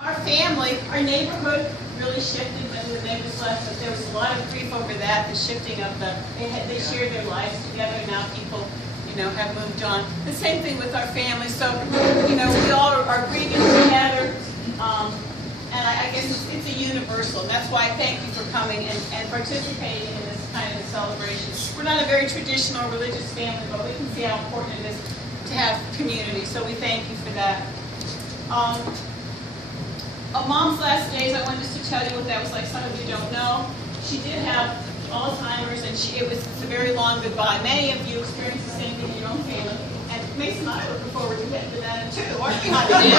Our family, our neighborhood really shifted when the neighbors left, but there was a lot of grief over that, the shifting of they shared their lives together, now people, have moved on. The same thing with our family, so, we all are grieving together, and I guess it's a universal, and that's why I thank you for coming and participating in this kind of celebration. We're not a very traditional religious family, but we can see how important it is to have community, so we thank you for that. Mom's last days, I wanted just to tell you what that was like. Some of you don't know. She did have Alzheimer's, and it was a very long goodbye. Many of you experienced the same thing in your own family. And Mason and I are looking forward to getting to that too, aren't we, honey?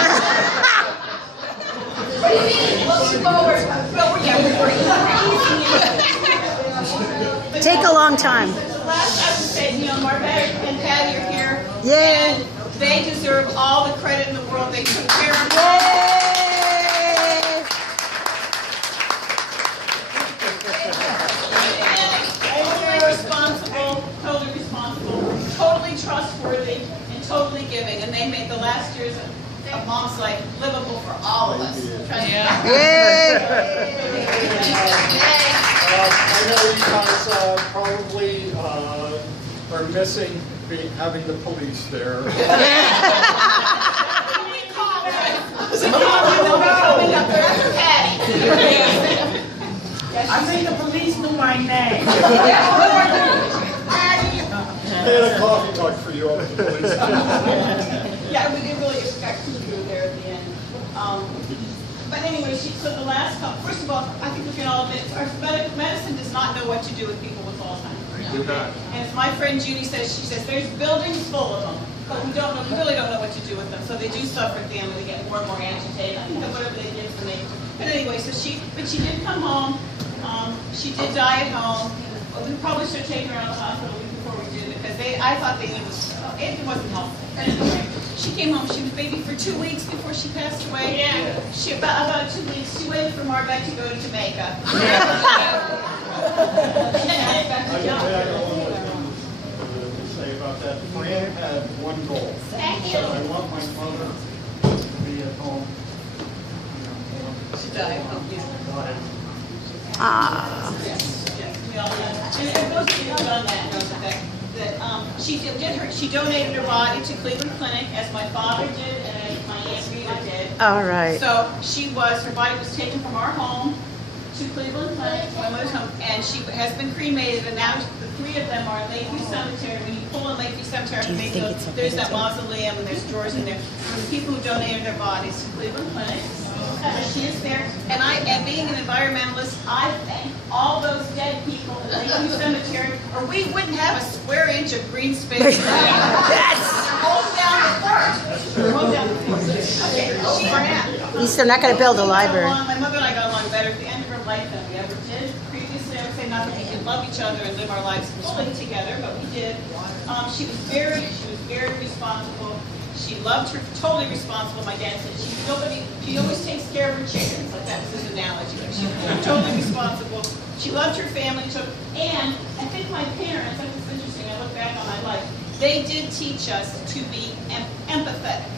What do you mean? Looking forward. Well, we're Take a long time. The last I would say, Marvette and Patty are here. Yay! And they deserve all the credit in the world. They took care of totally responsible, totally trustworthy, and totally giving. And they made the last years of Mom's life livable for all of us. Yeah. I know you guys probably are missing having the police there. I think the police knew my name. They had a coffee talk for you over the police. Yeah, we didn't really expect to do there at the end. But anyway, so the last couple, first of all, I think we can all admit, our medicine does not know what to do with people with Alzheimer's. Do not. And as my friend Judy says, she says, there's buildings full of them, but we really don't know what to do with them. So they do suffer at the end when they get more and more agitated. I think that whatever they give them, but anyway, so she did come home. She did die at home. We probably should have taken her out of the hospital before we did it, because I thought it wasn't helpful. But anyway, she came home. She was baby for 2 weeks before she passed away. Yeah. She about 2 weeks. She waited for Marvette to go to Jamaica. I got one more thing to say about that. Fran had one goal. Thank She you. said, I want my mother to be at home. She died. Ah. Yes, we all know. And those of you who have done that know that she donated her body to Cleveland Clinic, as my father did and as my Aunt Rita did. All right. So her body was taken from our home to Cleveland Clinic, to my mother's home, and she has been cremated, and now the three of them are in Lakeview Cemetery. When you pull in Lakeview Cemetery, there's that mausoleum, and there's drawers in there from the people who donated their bodies to Cleveland Clinic. She is there, and being an environmentalist, I thank all those dead people in Lakeview Cemetery, or we wouldn't have a square inch of green space. Yes! Hold down the fort. Hold down the fort. Okay, At least they're not going to build a library. My mother and I got along better at the end of her life than we ever did. Previously, I would say not that we didn't love each other and live our lives fully together, but we did. She was very responsible. She loved her, totally responsible. My dad said she always takes care of her chickens, like that was his analogy. She was totally responsible. She loved her family, and I think my parents, I think it's interesting, I look back on my life, they did teach us to be empathetic.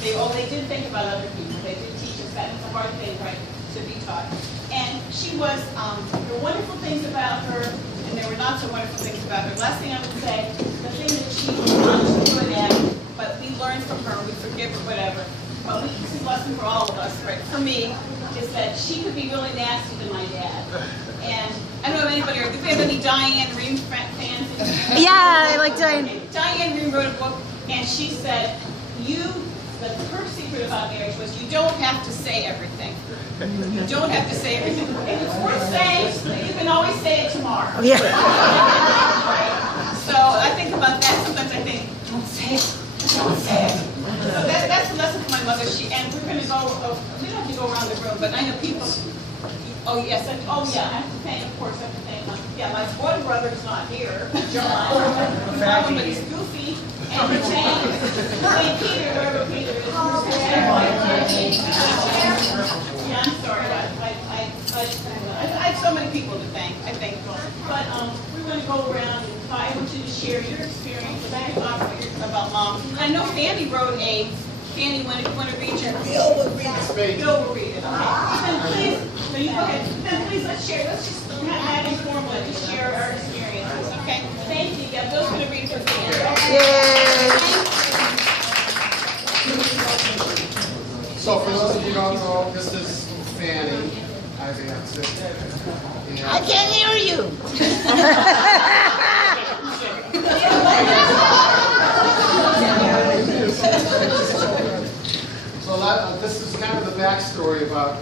They did think about other people. They did teach us that. It's a hard thing, right, to be taught. And she was, there were wonderful things about her, and there were not so wonderful things about her. Last thing I would say, the thing that she was not good at, but we learned from her, we forgive her, whatever. But this is a lesson for all of us, right? For me, is that she could be really nasty to my dad. And I don't know if anybody, do we have any Diane Rehm fans? Yeah, I like Diane. Diane Rehm wrote a book, and she said, her secret about marriage was you don't have to say everything. You don't have to say everything. If it's worth saying, you can always say it tomorrow. Yeah. So I think about that. Sometimes I think, don't say it. Don't say it. So that's the lesson for my mother. And we're going to go, we don't have to go around the room, but I know people, oh yes, I have to thank, of course, I have to thank, my one brother's not here, John, but he's goofy, and he's and Peter, whoever Peter is. Yeah, I'm sorry, I have so many people to thank, I think, but we're going to go around and I want you to share your experience about Mom. I know Fanny wrote a Fanny, when you want to read your Bill will read it. Bill will read it. Okay. Then please let's share. Let's just have informal and just share our experiences. Okay. Thank you. Yeah, Bill's going to read for Fanny. Yay. So for those of you who don't know, this is Fanny. I've answered. I can't hear you. So this is kind of the backstory about,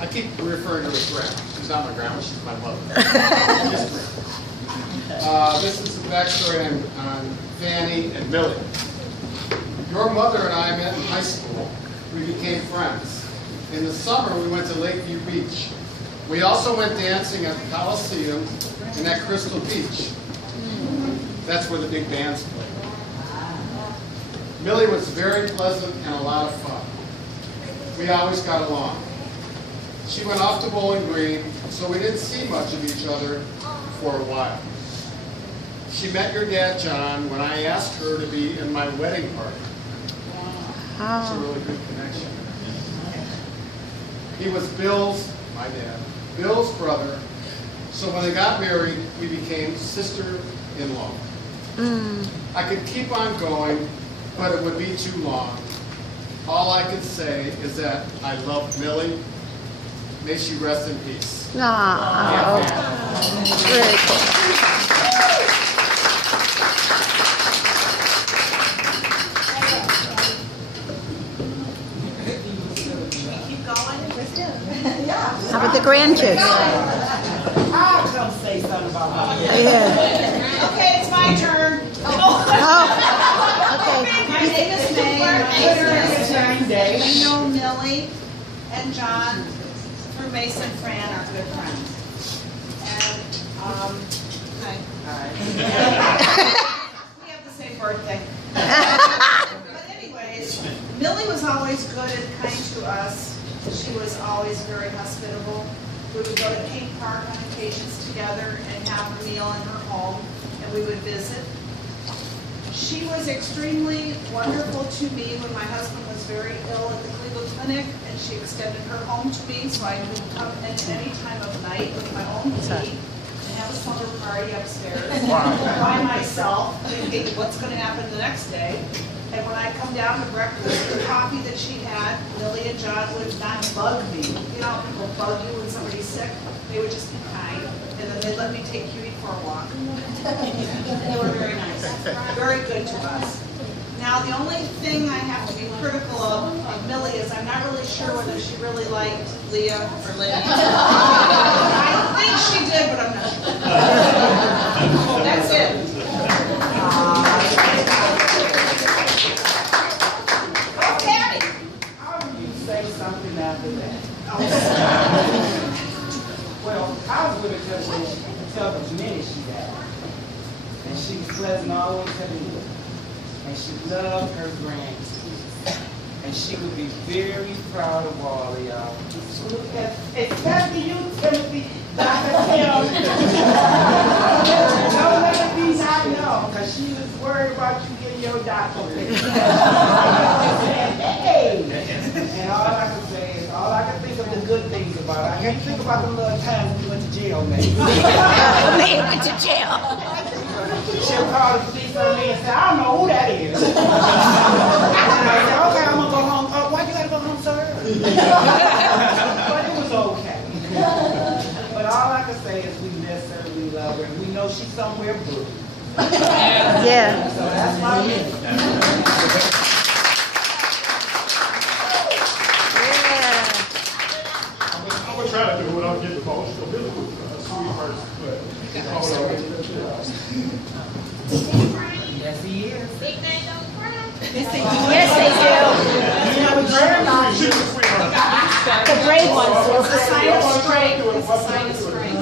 I keep referring to her as grandma. She's not my grandma, she's my mother. This is the backstory on Fanny and Millie. Your mother and I met in high school. We became friends. In the summer, we went to Lakeview Beach. We also went dancing at the Coliseum and at Crystal Beach. That's where the big bands played. Millie was very pleasant and a lot of fun. We always got along. She went off to Bowling Green, so we didn't see much of each other for a while. She met your dad, John, when I asked her to be in my wedding party. It's a really good connection. He was my dad, Bill's brother, so when they got married, we became sister-in-law. I could keep on going, but it would be too long. All I can say is that I love Millie. May she rest in peace. Aww. Really cool. How about the grandkids? I'll come say something about my Yeah. Okay, it's my turn. Oh, okay. My name is May. I know Millie and John through Mason Fran, our good friends. And, we have the same birthday. But anyways, Millie was always good and kind to us. She was always very hospitable. We would go to King Park on occasions together and have a meal in her home, and we would visit. She was extremely wonderful to me when my husband was very ill at the Cleveland Clinic, and she extended her home to me, so I could come in any time of night with my own key and have a summer party upstairs by myself, thinking what's going to happen the next day. And when I come down to breakfast, the coffee that she had, Millie and John would not bug me. You know, people bug you when somebody's sick. They would just be kind, and then they'd let me take Cutie for a walk. They were very nice, very good to us. Now, the only thing I have to be critical of Millie is I'm not really sure whether she really liked Leah or Lenny. I think she did, but I'm not sure. That's it. say something after that. Well, I was with her till she could tell the minute she died. And she was pleasant always to me. And she loved her grandkids. And she would be very proud of all of y'all. Especially you, Timothy, Dr. Tim. Don't let it be not know, because she was worried about you getting your doctorate. Hey! And all I can say is, all I can think of the good things about her. I can't think about the little times we went to jail, maybe. They went to jail. She'll call the police on me and say, I don't know who that is. And I said, okay, I'm going to go home. Oh, why you got to go home so early? But it was okay. But all I can say is we miss her, we love her, and we know she's somewhere blue. Yeah. So that's my mission. I'm gonna try to do it. I'll get emotional. Billy was a sweet person, but Yes, he is. Yes, they do. You know, we learned about she's you. a sweetheart. The brave ones do. It's a sign of strength. It's a sign of strength.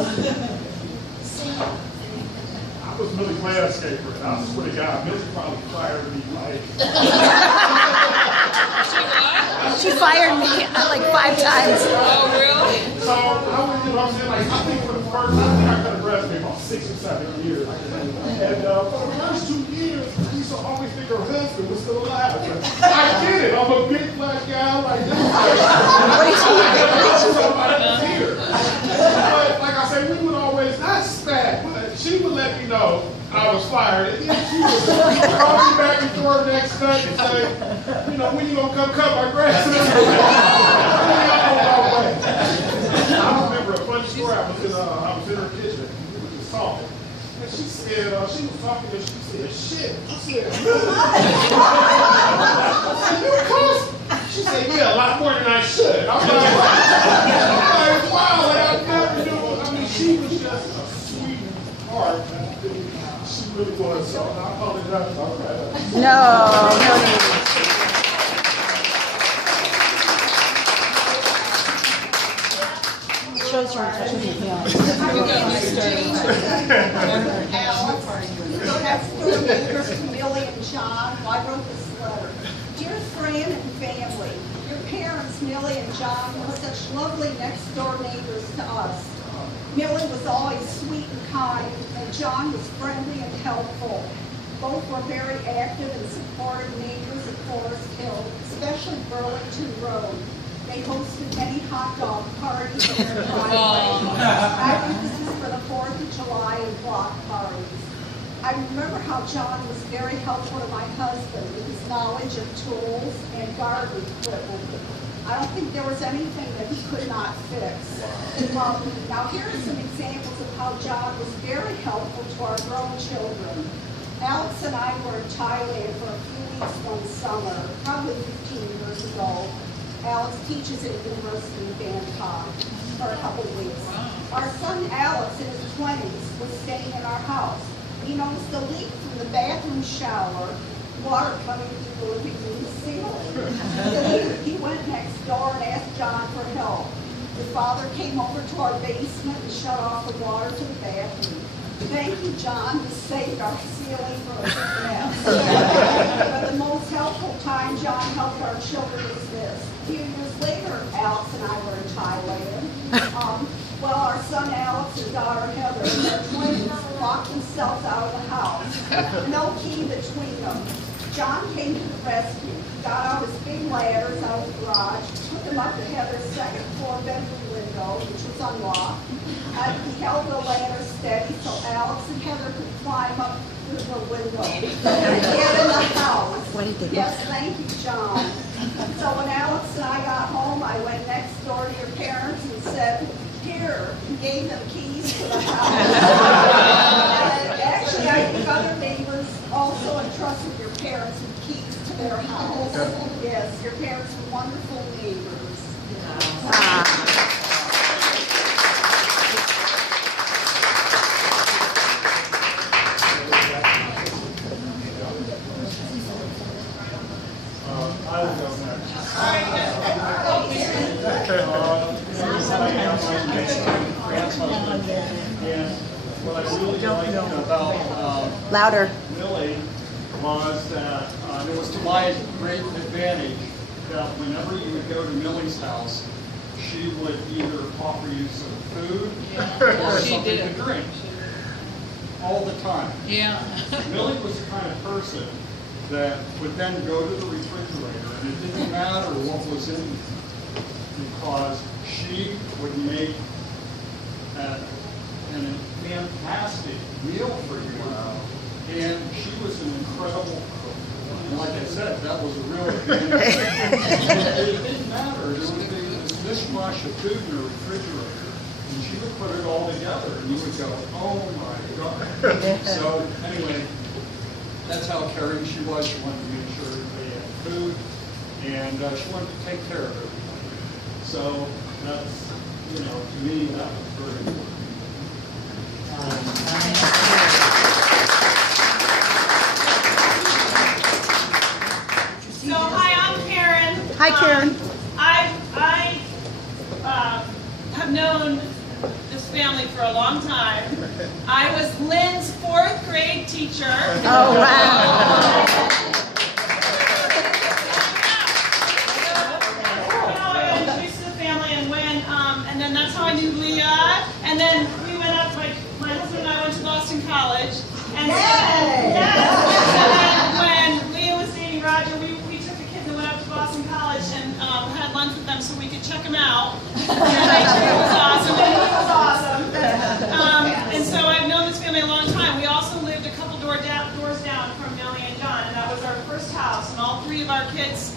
I was Millie's landscaper, and I swear to God, Millie probably fired me like. She fired me like 5 times. Oh, really? So I went, you know what I'm saying? Like, I think for the first, I think I could have grabbed me about 6 or 7 years. And for the first 2 years, I used to always think her husband was still alive. I get it. I'm a big black guy like this. Somebody was here. But like I say, we would always, not spat, but she would let me know I was fired. And then she would call me back and door next night and say, you know, when you gonna come cut my grass? I remember a funny story. I was in her kitchen. We were just talking. And she said, she was talking and she said, shit. I said, really? I said, you cuss? She said, yeah, a lot more than I should. I'm like, wow, and I never knew. I mean, she was just a sweetheart. She really was. So I apologize about that. No, no need. Shows you're in touch with your parents. We have four neighbors, Millie and John. Well, I wrote this letter. Dear Fran and family, your parents, Millie and John, were such lovely next-door neighbors to us. Millie was always sweet and kind, and John was friendly and helpful. Both were very active and supportive neighbors at Forest Hill, especially Burlington Road. They hosted many hot dog parties in their driveway. I think this is for the 4th of July and block parties. I remember how John was very helpful to my husband with his knowledge of tools and garden equipment. I don't think there was anything that he could not fix. Now here are some examples of how John was very helpful to our grown children. Alex and I were in Thailand for a few weeks one summer, probably 15 years ago. Alex teaches at University of Bangkok for a couple of weeks. Our son Alex, in his 20s, was staying in our house. He noticed a leak from the bathroom shower, water coming through the living room ceiling. So he went next door and asked John for help. His father came over to our basement and shut off the water to the bathroom. Thank you, John. This saved our ceiling from a big mess. But the most helpful time John helped our children was this. A few years later, Alex and I were in Thailand. Well, our son Alex and daughter Heather, their twins, locked themselves out of the house. No key between them. John came to the rescue, got out his big ladders out of the garage, put them up to Heather's second floor bedroom window, which was unlocked. He held the ladder steady so Alex and Heather could climb up through the window and get in the house. Yes, thank you, John. So when Alex and I got home, I went next door to your parents and said, here, and gave them keys to the house. Actually, I think other neighbors also entrusted your parents with keys to their house. Yes, your parents were wonderful neighbors. I will go next. And what I really liked about Louder. Millie was that it was to my great advantage that whenever you would go to Millie's house, she would either offer you some food or something to drink. All the time. Yeah. Millie was the kind of person that would then go to the refrigerator, and it didn't matter what was in it, because she would make a fantastic meal for you. And she was an incredible cook. And like I said, that was a real advantage. It didn't matter. There would be this mishmash of food in the refrigerator, and she would put it all together, and you would go, oh my God. So anyway, that's how caring she was. She wanted to make sure they had food, and she wanted to take care of everybody. So that's, to me, that was very important. So hi, I'm Karen. Hi, Karen. I have known this family for a long time. I was Lynn's 4th grade teacher. Oh, wow. I introduced to the family, and then that's how I knew Leah. And then we went up, my husband and I went to Boston College. And then when him out. It was awesome, and he was awesome. And so I've known this family a long time. We also lived a couple doors down from Millie and John, and that was our first house, and all three of our kids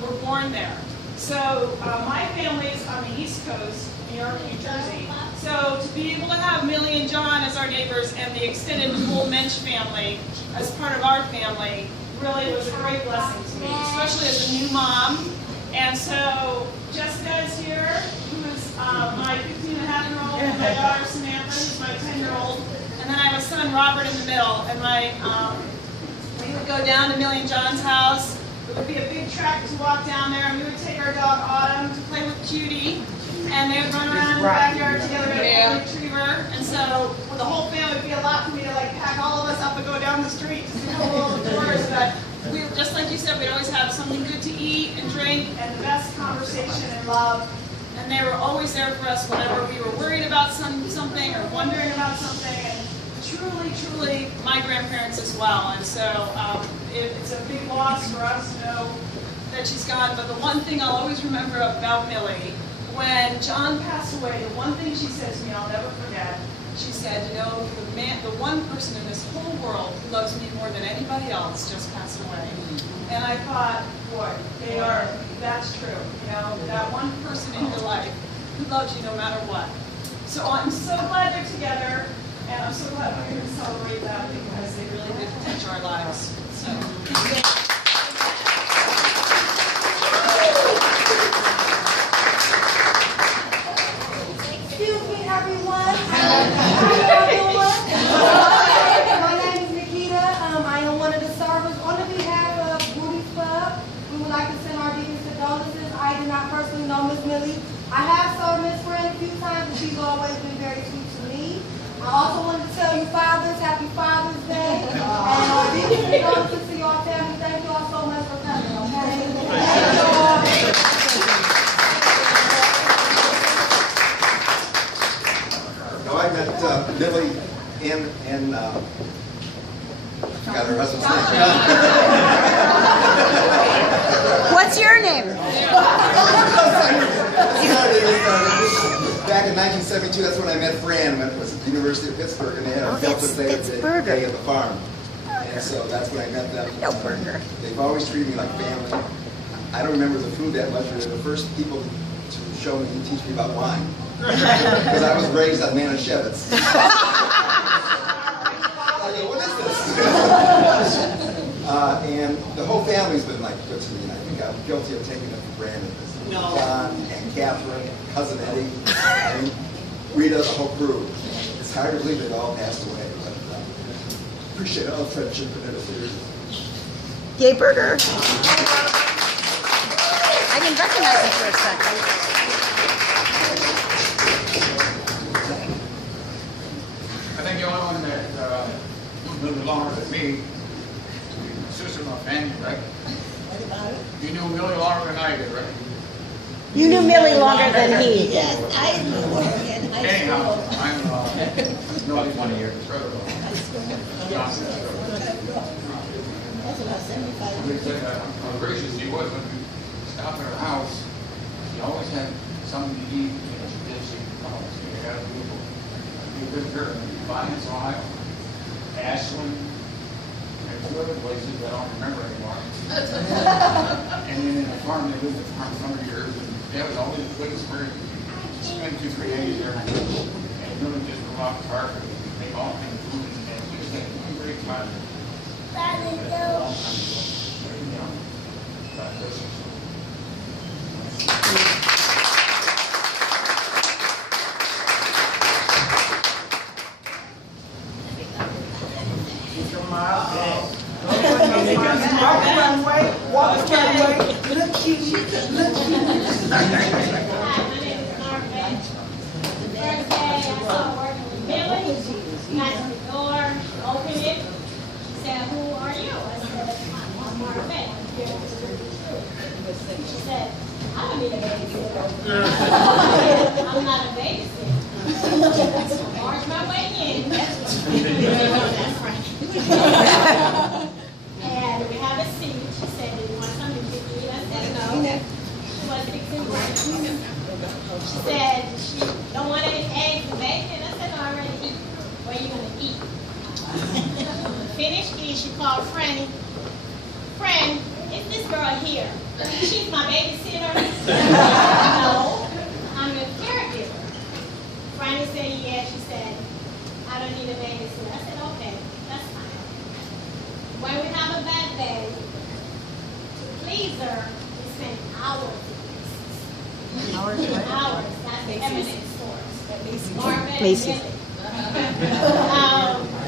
were born there. So my family's on the East Coast, New York, New Jersey. So to be able to have Millie and John as our neighbors and the extended whole Mensch family as part of our family really was a great blessing to me, especially as a new mom. And so Jessica is here, who is my 15-and-a-half-year-old, and my daughter Samantha, who's my 10-year-old. And then I have a son, Robert, in the middle. And we would go down to Millie and John's house. It would be a big trek to walk down there, and we would take our dog Autumn to play with Cutie. And they would run around in the backyard together with a golden retriever. And so for the whole family, it would be a lot for me to like pack all of us up and go down the street to see all the doors. But we, just like you said, we'd always have something good to eat and drink and the best conversation and love. And they were always there for us whenever we were worried about something or wondering about something. And truly, my grandparents as well. And so it's a big loss for us to know that she's gone. But the one thing I'll always remember about Millie, when John passed away, the one thing she said to me, I'll never forget, she said, you know, the one person in this whole world who loves me more than anybody else just passed away. And I thought, boy, that's true. You know, that one person in your life who loves you no matter what. So I'm so glad they're together, and I'm so glad we're going to celebrate that because they really did touch our lives. So. Excuse me, everyone. How y'all doing? My name is Nikita. I am one of the servers. On behalf of Booty's Club, we would like to send our deepest condolences. I do not personally know Miss Millie. I have served Miss Friend a few times, and she's always been very sweet to me. I also wanted to tell you fathers, happy Father's Day. And our deepest condolences to your family. Thank you all so much for coming, okay? Thank you all. No, I met Millie and got her husband's name. What's your name? Back in 1972, that's when I met Fran. I was at the University of Pittsburgh, and they had a Delta Day at the farm. And so that's when I met them. No burger. They've always treated me like family. I don't remember the food that much, but they're the first people to show me and teach me about wine. Because I was raised on Manischewitz. I go, what is this? And the whole family's been like good to me, and I think I'm guilty of taking it for granted. No. John and Catherine, cousin Eddie, and Rita, the whole crew. It's hard to believe they've all passed away, but appreciate all the friendship and everything. Yay, burger. I didn't recognize it for a second. I think the only one that lived longer than me, my sister-in-law Fanny, right? You knew Millie longer than I did, right? You knew Millie longer than he. Yes, I knew her in high Anyhow, school. I'm Millie's 20 years. That's about 75 They years. said how gracious he was when we stopped at her house. She always had something to eat, and she did. She had a beautiful, good girl in Defiance, Ohio, Ashland, and two other places I don't remember anymore. And then in a farm, they lived at the farm for 100 years, and that was always the quickest where you spend 2-3 days there, and really just go out and park and make all kinds of food, and just had one great time. I'm not a babysitter. March my way in. That's right. And we have a seat. She said, do you want something to eat? I said, no. She was fixing breakfast. called Franny. Fran, is this girl here? She's my babysitter. No, I'm a caregiver. Franny said yes. She said, I don't need a babysitter. I said, okay, that's fine. When we have a bad day, to please her, we spend hours. Hours? That's the evidence source. Marvin, Macy's. Billy.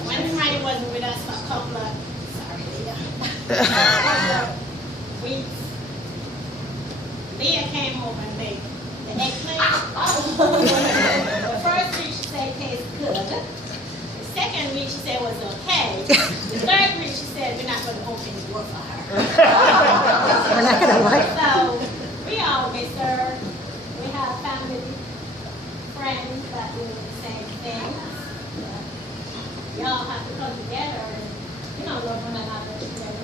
When Franny wasn't with us for a couple of, weeks, Leah came over and made the eggplant. The first week she said it tastes good. The second week she said it was okay. The third week she said we're not going to open the door for her. We're not gonna like. So we all miss her. We have family, friends that do the same things. We all have to come together and love one another together.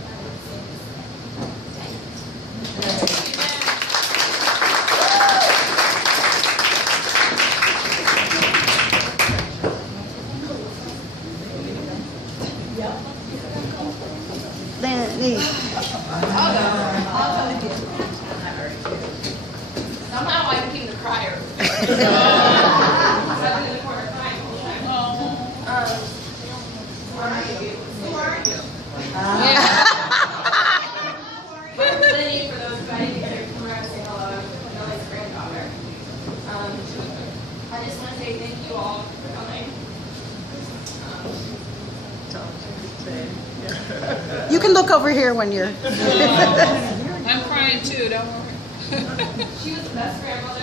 Somehow I became the crier. Who are you? I'm Lenny, for those who I didn't get to come around and say hello. I'm Ellie's granddaughter. I just want to say thank you all for coming. You can look over here when you're. I'm crying too, don't worry. She was the best grandmother.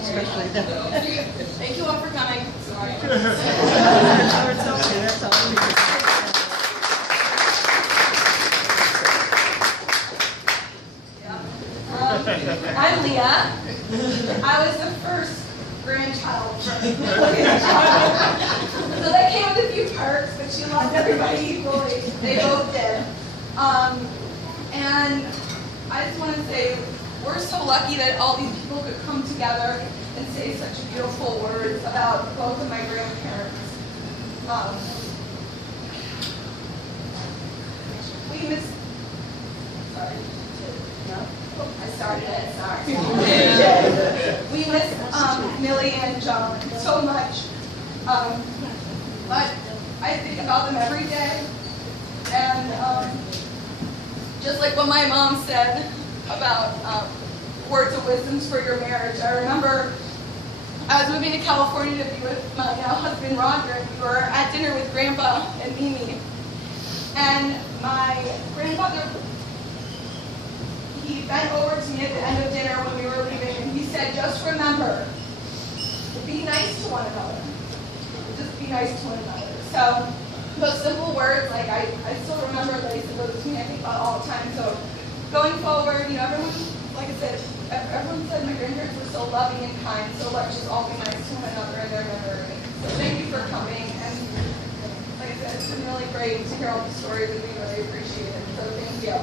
Especially them. Thank you all for coming. Sorry. I'm Leah. I was the first grandchild. So that came with a few perks, but she loved everybody equally. They both did. And I just want to say, we're so lucky that all these people could come together and say such beautiful words about both of my grandparents. We miss. Sorry. No? I started it. Sorry. We miss Millie and John so much. But I think about them every day. And just like what my mom said about words of wisdom for your marriage, I remember I was moving to California to be with my now husband Roderick. We were at dinner with Grandpa and Mimi. And my grandfather, he bent over to me at the end of dinner when we were leaving, and he said, just remember, be nice to one another. Just be nice to one another. So those simple words, like I still remember that he said those to me, I think about all the time. So going forward, everyone, like I said, everyone said my grandparents were so loving and kind, so let's just all be nice to one another in their memory. So thank you for coming, and like I said, it's been really great to hear all the stories, and we really appreciate it. So thank you.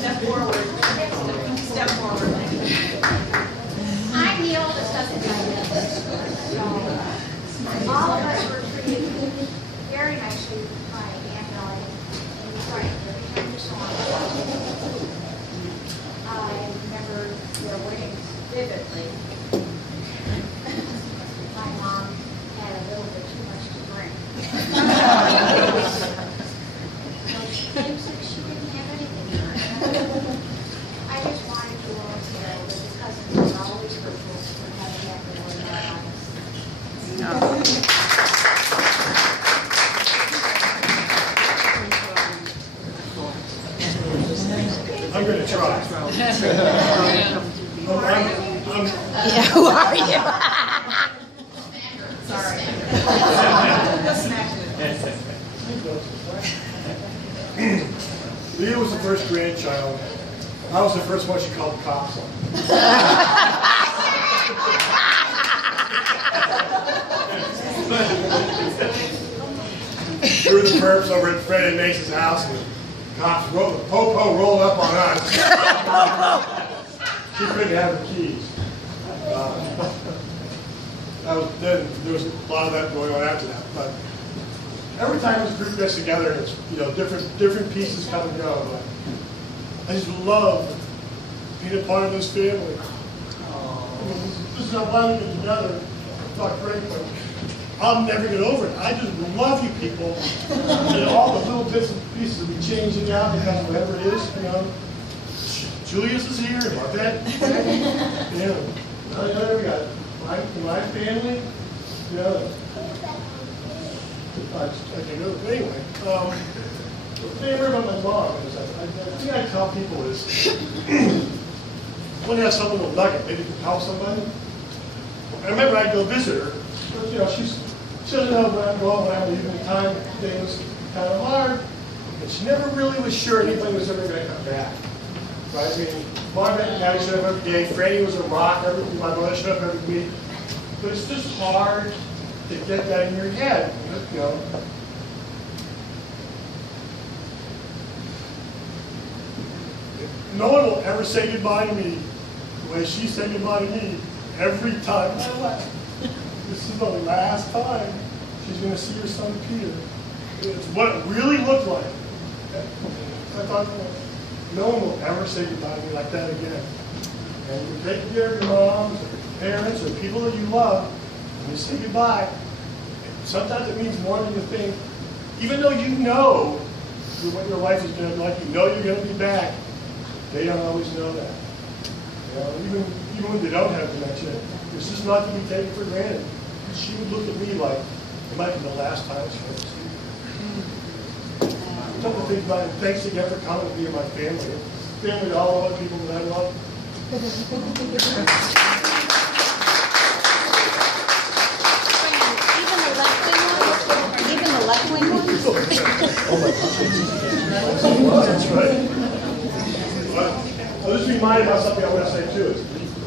Step forward. Step forward. I'm the oldest of the family. All of us were treated very nicely by Aunt Melody and Frank every time we saw them. I remember their weddings vividly. My mom had a little bit too much to drink. She claims that she didn't have anything. I just wanted you all to know that the cousins are always grateful for having that little in our lives. I'm going to try. Yeah, who are you? Sorry. Leah was the first grandchild. I was the first one she called the cops on. We were the perps over at Fred and Mason's house. And Cops rolled, the po-po rolled up on us. She couldn't have the keys. Then there was a lot of that going on after that. But every time this group gets together, it's, you know, different pieces come and go. But I just love being a part of this family. This is how glad we get together. Talk great, but I'll never get over it. I just love you people. And all the little bits and pieces will be changing out because of whatever it is, you know. Julius is here, Marvette, you know. We got my family, you know. I can go anyway. The thing about my mom is, the thing I tell people is, when you have someone with a nugget, maybe you can help somebody. I remember I'd go visit her, but you know, she doesn't know when I'm going, when I'm leaving, the time things kind of hard, and she never really was sure anybody was ever going to come back. Right? I mean, Margaret and Daddy showed up every day, Franny was a rock, my mother showed up every week, but it's just hard to get that in your head, you know. No one will ever say goodbye to me the way she said goodbye to me every time I left. This is the last time she's going to see her son Peter. It's what it really looked like. I thought, no one will ever say goodbye to me like that again. And you take care of your moms, or your parents, or people that you love, and you say goodbye. Sometimes it means more than you think. Even though you know what your life is going to be like, you know you're going to be back, they don't always know that. You know, even when they don't have dementia, it's just not to be taken for granted. She would look at me like it might be the last time she ever sees me. Something to think about, and thanks again for coming to be in my family. Family to all the people that I love. Even the left-wing ones? That's right. I'll just remind you about something I want to say too.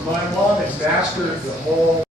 My mom has mastered the whole